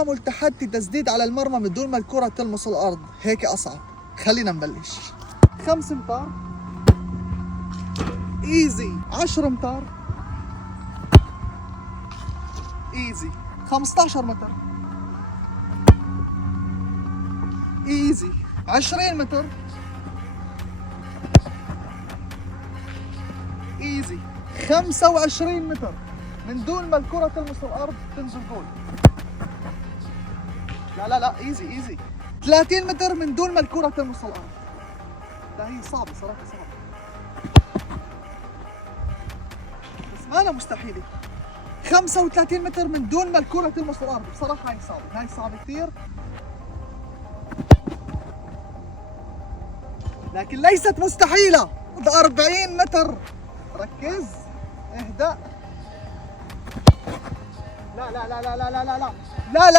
تعامل تحدي تسديد على المرمى من دون ما الكرة تلمس الأرض، هيك أصعب. خلينا نبلش. 5 امتار ايزي، 10 امتار ايزي، 15 متر ايزي، 20 متر ايزي، 25 متر من دون ما الكرة تلمس الأرض تنزل جول. لا لا لا، ايزي ايزي. 30 متر من دون ما الكرة تلمس الأرض. لا هي صعبة صراحة، صعبة بس ما أنا مستحيلة. 35 متر من دون ما الكرة تلمس الأرض، بصراحة هاي صعبة، هاي صعبة كثير، لكن ليست مستحيلة. 40 متر، ركز، اهدأ. لا لا لا لا لا لا لا لا لا لا